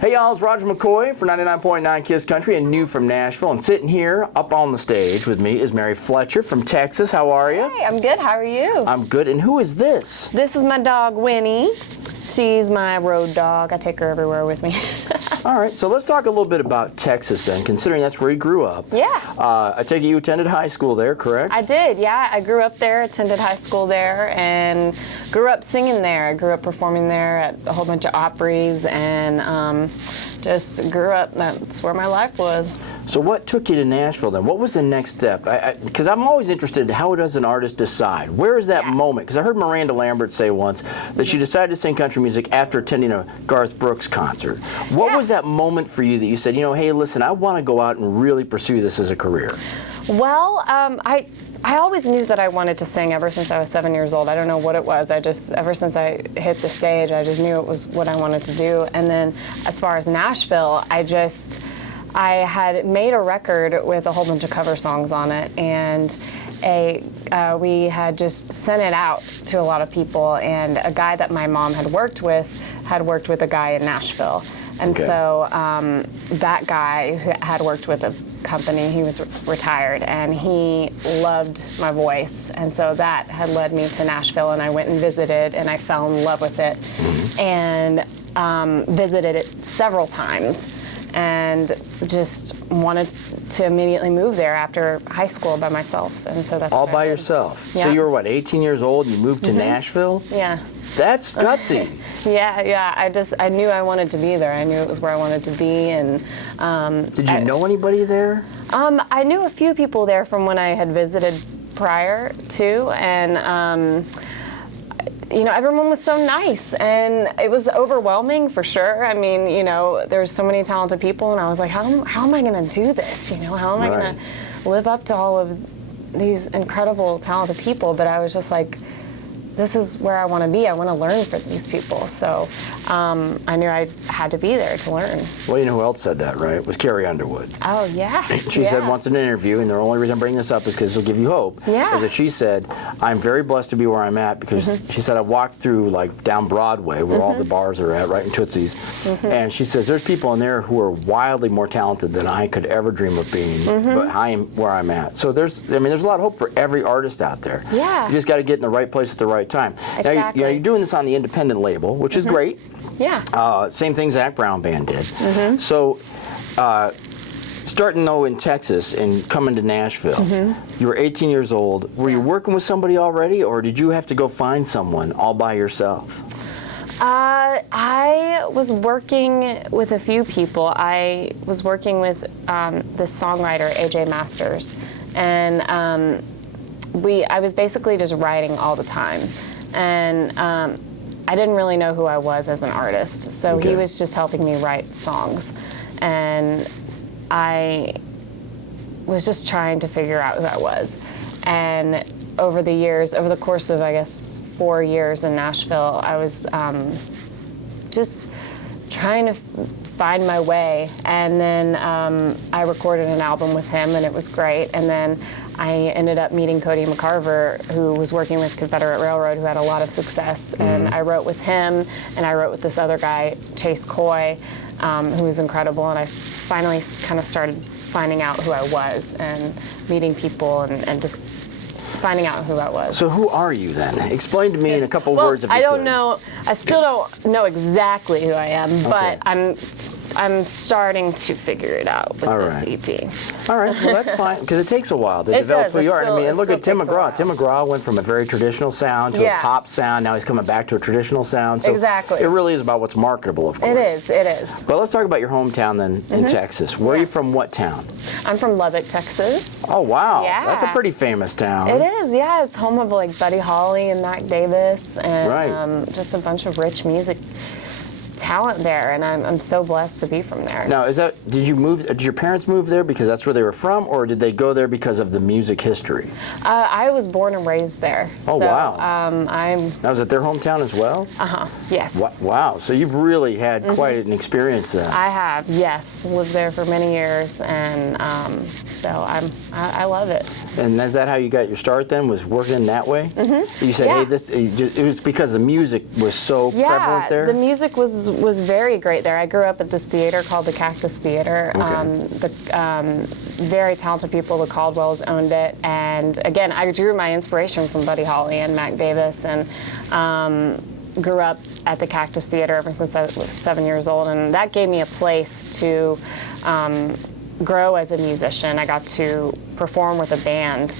Hey y'all, it's Roger McCoy for 99.9 Kiss Country and new from Nashville. And sitting here up on the stage with me is Mary Fletcher from Texas. How are you? Hey, I'm good. How are you? I'm good. And who is this? This is my dog, Winnie. She's my road dog. I take her everywhere with me. All right, so let's talk a little bit about Texas then, considering that's where you grew up. Yeah. I take it you attended high school there, correct? I did, yeah. I grew up there, attended high school there, and grew up singing there. I grew up performing there at a whole bunch of Opries, and just grew up. That's where my life was. So what took you to Nashville then? What was the next step? Because I'm always interested in how does an artist decide? Where is that moment? Because I heard Miranda Lambert say once that she decided to sing country music after attending a Garth Brooks concert. What was that moment for you that you said, you know, hey, listen, I want to go out and really pursue this as a career? Well, I always knew that I wanted to sing ever since I was 7 years old. I don't know what it was. Ever since I hit the stage, I just knew it was what I wanted to do. And then as far as Nashville, I had made a record with a whole bunch of cover songs on it, and we had just sent it out to a lot of people, and a guy that my mom had worked with a guy in Nashville. And so that guy who had worked with a company, he was retired, and he loved my voice. And so that had led me to Nashville, and I went and visited, and I fell in love with it, and visited it several times, and just wanted to immediately move there after high school by myself. And so that's all by yourself. Yeah. So you were what, 18 years old? You moved to Nashville? Yeah. That's gutsy. Yeah. I knew I wanted to be there. I knew it was where I wanted to be. And did you know anybody there? I knew a few people there from when I had visited prior to, and you know, everyone was so nice, and it was overwhelming for sure. I mean, you know, there's so many talented people, and I was like, how am I going to do this? You know, how am I going to live up to all of these incredible, talented people? But I was just like, this is where I want to be. I want to learn from these people. So I knew I had to be there to learn. Well, you know who else said that, right? It was Carrie Underwood. Oh, yeah. She said once in an interview, and the only reason I'm bringing this up is because it'll give you hope, is that she said, I'm very blessed to be where I'm at, because she said, I walked through, like, down Broadway, where all the bars are at, right in Tootsie's, and she says, there's people in there who are wildly more talented than I could ever dream of being, but I am where I'm at. So there's a lot of hope for every artist out there. Yeah. You just got to get in the right place at the right time. Exactly. Now, you're doing this on the independent label, which is great. Yeah. Same thing Zach Brown Band did. So, starting though in Texas and coming to Nashville, you were 18 years old. Were you working with somebody already, or did you have to go find someone all by yourself? I was working with a few people. I was working with this songwriter, AJ Masters, and I was basically just writing all the time. And I didn't really know who I was as an artist, so he was just helping me write songs. And I was just trying to figure out who I was. And over the course of, I guess, 4 years in Nashville, I was just trying to find my way. And then I recorded an album with him, and it was great. And then I ended up meeting Cody McCarver, who was working with Confederate Railroad, who had a lot of success. And I wrote with him, and I wrote with this other guy, Chase Coy, who was incredible. And I finally kind of started finding out who I was, and meeting people, and just finding out who I was. So who are you then? Explain to me in a couple words if you I don't could. know. I still don't know exactly who I am, but I'm starting to figure it out with this EP. All right, well that's fine, because it takes a while to develop who you are. I mean, look at Tim McGraw. Tim McGraw went from a very traditional sound to a pop sound. Now he's coming back to a traditional sound. So it really is about what's marketable, of course. It is. But let's talk about your hometown then in Texas. Where are you from? What town? I'm from Lubbock, Texas. Oh wow, Yeah. That's a pretty famous town. It is, yeah. It's home of like Buddy Holly and Mac Davis, and just a bunch of rich music talent there, and I'm so blessed to be from there. Now, did your parents move there because that's where they were from, or did they go there because of the music history? I was born and raised there. Oh, so, wow. Now, is it their hometown as well? Yes. Wow, so you've really had quite an experience then. I have, yes. Lived there for many years, and so I love it. And is that how you got your start then, was working that way? You said, hey, it was because the music was so prevalent there? Yeah, the music was was very great there. I grew up at this theater called the Cactus Theater. Okay. Very talented people, the Caldwells owned it, and again, I drew my inspiration from Buddy Holly and Mac Davis, and grew up at the Cactus Theater ever since I was 7 years old, and that gave me a place to grow as a musician. I got to perform with a band,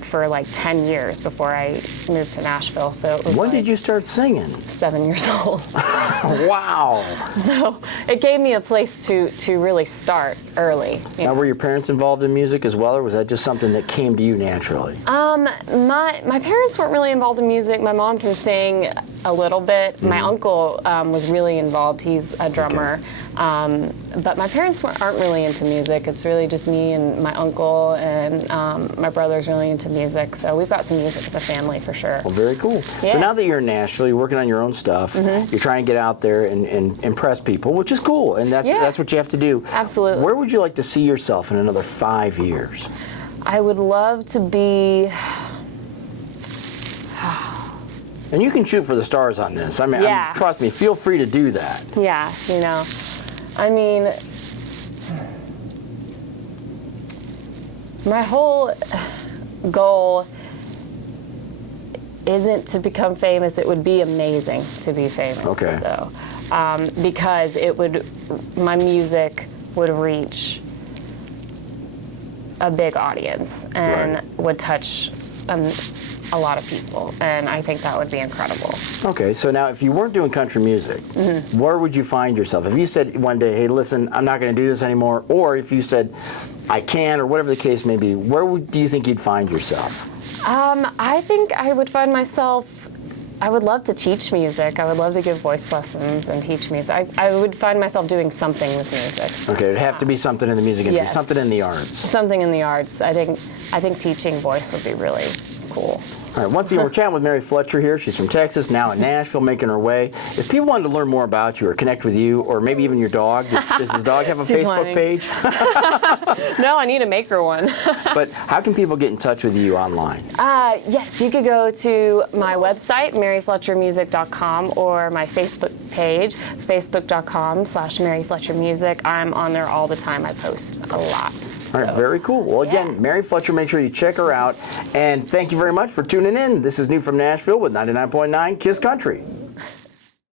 for like 10 years before I moved to Nashville. So it was when did you start singing? 7 years old. Wow. So it gave me a place to really start early. Now, were your parents involved in music as well, or was that just something that came to you naturally? My parents weren't really involved in music. My mom can sing a little bit. My uncle was really involved. He's a drummer. Okay. But my parents aren't really into music. It's really just me and my uncle, and my brother's really into music. So we've got some music in the family for sure. Well, very cool. Yeah. So now that you're in Nashville, you're working on your own stuff. You're trying to get out there and impress people, which is cool, and that's what you have to do. Absolutely. Where would you like to see yourself in another 5 years? I would love to be... And you can shoot for the stars on this. I mean, trust me, feel free to do that. Yeah, I mean, my whole goal isn't to become famous. It would be amazing to be famous, though, because my music would reach a big audience and would touch a lot of people, and I think that would be incredible. Okay, so now if you weren't doing country music, where would you find yourself? If you said one day, hey, listen, I'm not going to do this anymore, or if you said, I can, or whatever the case may be, where do you think you'd find yourself? I think I would find myself, I would love to teach music. I would love to give voice lessons and teach music. I would find myself doing something with music. Okay, it'd have to be something in the music industry, something in the arts. Something in the arts. I think teaching voice would be really cool. All right, once again, we're chatting with Mary Fletcher here. She's from Texas, now in Nashville, making her way. If people wanted to learn more about you or connect with you, or maybe even your dog, does his dog have a Facebook page? No, I need to make her one. But how can people get in touch with you online? Yes, you could go to my website, maryfletchermusic.com, or my Facebook page, facebook.com/maryfletchermusic. I'm on there all the time. I post a lot. All right, very cool. Well, again, Mary Fletcher, make sure you check her out. And thank you very much for tuning in. This is New from Nashville with 99.9 KISS Country.